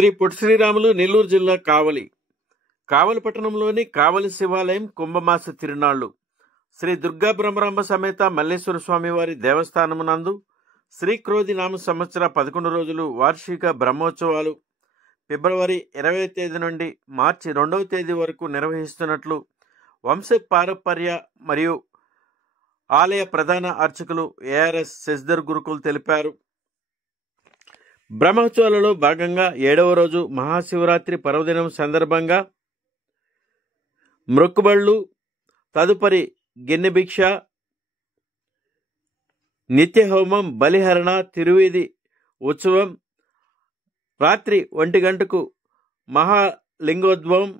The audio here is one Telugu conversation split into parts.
శ్రీ పొట్టి శ్రీరాములు నెల్లూరు జిల్లా కావలి కావలి పట్టణంలోని కావలి శివాలయం కుంభమాస తిరునాళ్లు శ్రీ దుర్గా బ్రహ్మరాంబ సమేత మల్లేశ్వర స్వామి వారి దేవస్థానమునందు శ్రీక్రోధి నామ సంవత్సర 11 రోజులు వార్షిక బ్రహ్మోత్సవాలు ఫిబ్రవరి 20వ తేదీ నుండి మార్చి 2వ తేదీ వరకు నిర్వహిస్తున్నట్లు వంశ పారపర్య మరియు ఆలయ ప్రధాన అర్చకులు ఏఆర్ఎస్ శశిధర్ గురుకుల్ తెలిపారు. బ్రహ్మోత్సవాలలో భాగంగా 7వ రోజు మహాశివరాత్రి పర్వదినం సందర్భంగా మ్రొక్కుబళ్ళు, తదుపరి గిన్నె భిక్ష, నిత్యహోమం, బలిహరణ, తిరువీధి ఉత్సవం, రాత్రి 1 గంటకు మహాలింగోద్భవం,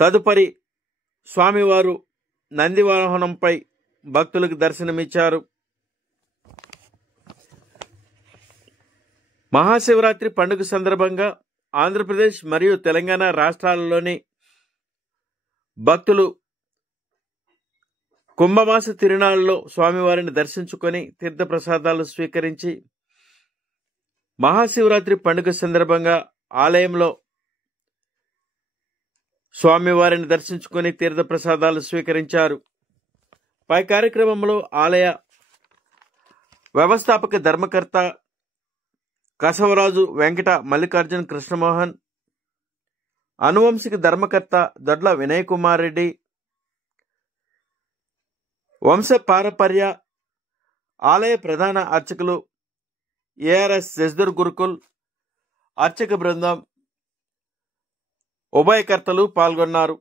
తదుపరి స్వామివారు నందివాహనంపై భక్తులకు దర్శనమిచ్చారు. మహాశివరాత్రి పండుగ సందర్భంగా ఆంధ్రప్రదేశ్ మరియు తెలంగాణ రాష్ట్రాలలోని భక్తులు కుంభమాస తిరునాళ్ళలో స్వామివారిని దర్శించుకొని తీర్థప్రసాదాలు స్వీకరించి మహాశివరాత్రి పండుగ సందర్భంగా ఆలయంలో స్వామివారిని దర్శించుకొని తీర్థప్రసాదాలు స్వీకరించారు. పై కార్యక్రమంలో ఆలయ వ్యవస్థాపక ధర్మకర్త కసవరాజు వెంకట మల్లికార్జున కృష్ణమోహన్, అనువంశిక ధర్మకర్త దొడ్ల వినయ్ కుమార్ రెడ్డి, వంశ పారపర్య ఆలయ ప్రధాన అర్చకులు ఏఆర్ఎస్ శశిధర్ గురుకుల్ అర్చక బృందం ఉభయకర్తలు పాల్గొన్నారు.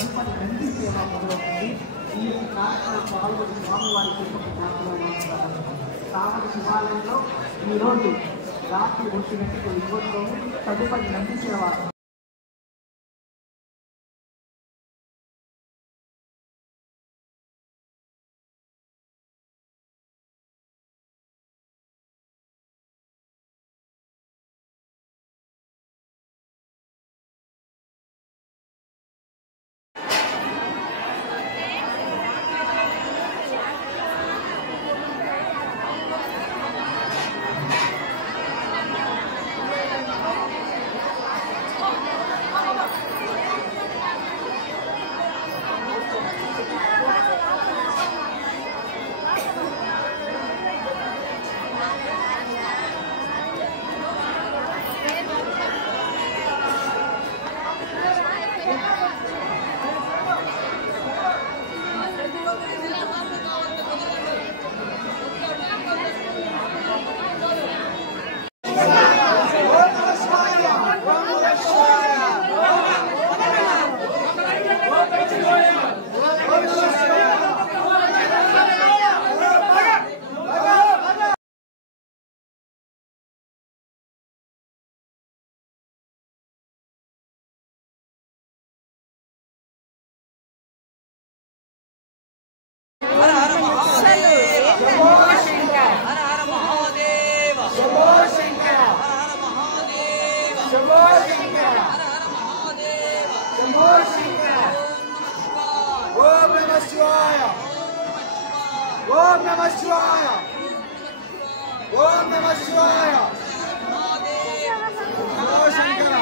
తదుపరి నంది సేవ మొదలవుతుంది. ఈ కార్యక్రమం పాల్గొని స్వామివారి కావలి శివాలయంలో ఈరోజు రాత్రి 1 గంటలకు యువతోము తదుపరి నంది సేవ. ఓం నమః శివాయ. ఓం నమః శివాయ. శంభో శంకర.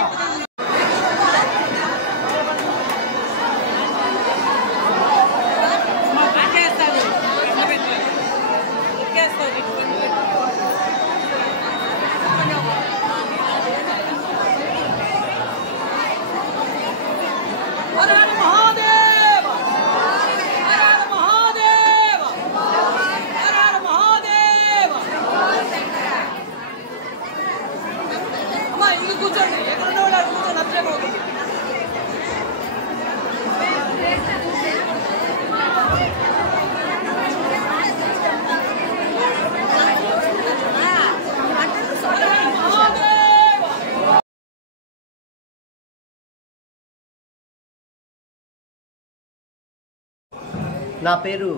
నా పేరు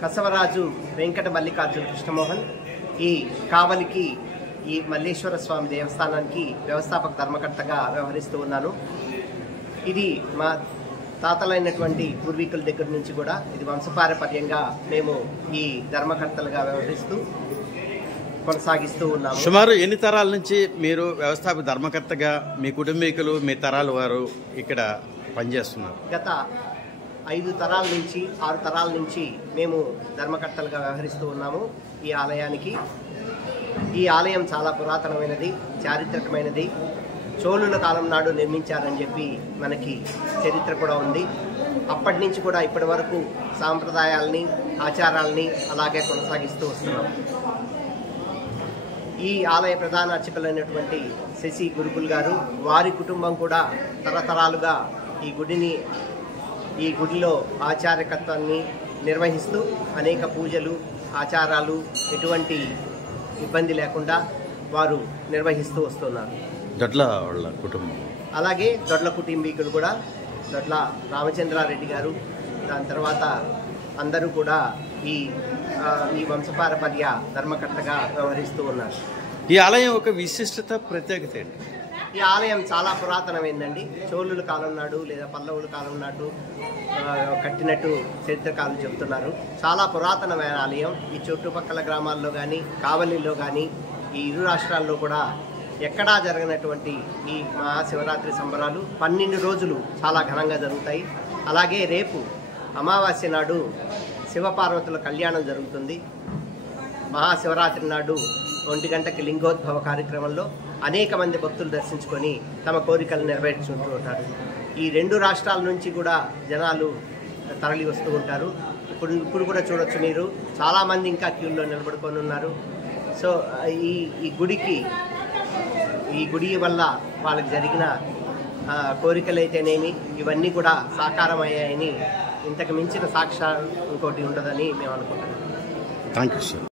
కసవరాజు వెంకట మల్లికార్జున కృష్ణమోహన్. ఈ కావలికి ఈ మల్లేశ్వర స్వామి దేవస్థానానికి వ్యవస్థాపక ధర్మకర్తగా వ్యవహరిస్తూ ఉన్నాను. ఇది మా తాతలైనటువంటి పూర్వీకుల దగ్గర నుంచి కూడా ఇది వంశపారపర్యంగా మేము ఈ ధర్మకర్తలుగా వ్యవహరిస్తూ కొనసాగిస్తూ ఉన్నాము. సుమారు ఎన్ని తరాల నుంచి మీరు వ్యవస్థాపక ధర్మకర్తగా మీ కుటుంబీకులు మీ తరాల వారు ఇక్కడ పనిచేస్తున్నారు? గత 5 తరాల నుంచి 6 తరాల నుంచి మేము ధర్మకర్తలుగా వ్యవహరిస్తూ ఉన్నాము ఈ ఆలయానికి. ఈ ఆలయం చాలా పురాతనమైనది, చారిత్రకమైనది. చోళుల కాలం నాడు నిర్మించారని చెప్పి మనకి చరిత్ర కూడా ఉంది. అప్పటి నుంచి కూడా ఇప్పటి వరకు సాంప్రదాయాల్ని, ఆచారాలని అలాగే కొనసాగిస్తూ వస్తున్నాం. ఈ ఆలయ ప్రధాన అర్చకులైనటువంటి శశి గురుకుల్ గారు, వారి కుటుంబం కూడా తరతరాలుగా ఈ గుడిలో ఆచార్యకత్వాన్ని నిర్వహిస్తూ అనేక పూజలు, ఆచారాలు ఎటువంటి ఇబ్బంది లేకుండా వారు నిర్వహిస్తూ వస్తున్నారు. దొడ్ల వాళ్ళ కుటుంబం, అలాగే దొడ్ల కుటుంబీకులు కూడా, దొడ్ల రామచంద్రారెడ్డి గారు, దాని తర్వాత అందరూ కూడా ఈ వంశపారపర్య ధర్మకర్తగా వ్యవహరిస్తూ ఉన్నారు. ఈ ఆలయం ఒక విశిష్టత, ప్రత్యేకత ఏంటి? ఈ ఆలయం చాలా పురాతనమైందండి. చోళుల కాలం నాడు లేదా పల్లవుల కాలం నాడు కట్టినట్టు చరిత్రకారులు చెబుతున్నారు. చాలా పురాతనమైన ఆలయం. ఈ చుట్టుపక్కల గ్రామాల్లో కానీ, కావలిలో కానీ, ఈ ఇరు రాష్ట్రాల్లో కూడా ఎక్కడా జరగనటువంటి ఈ మహాశివరాత్రి సంబరాలు 12 రోజులు చాలా ఘనంగా జరుగుతాయి. అలాగే రేపు అమావాస్య నాడు శివపార్వతుల కళ్యాణం జరుగుతుంది. మహాశివరాత్రి నాడు 1 గంటకి లింగోద్భవ కార్యక్రమంలో అనేక మంది భక్తులు దర్శించుకొని తమ కోరికలు నెరవేర్చుకుంటూ ఉంటారు. ఈ 2 రాష్ట్రాల నుంచి కూడా జనాలు తరలి వస్తూ ఉంటారు. ఇప్పుడు కూడా చూడొచ్చు మీరు, చాలామంది ఇంకా క్యూల్లో నిలబడుకొని ఉన్నారు. సో ఈ గుడి వల్ల వాళ్ళకి జరిగిన కోరికలైతేనేమి ఇవన్నీ కూడా సాకారమయ్యాయని ఇంతకు మించిన సాక్ష్యం ఇంకోటి ఉండదని మేము అనుకుంటున్నాం. Thank you sir.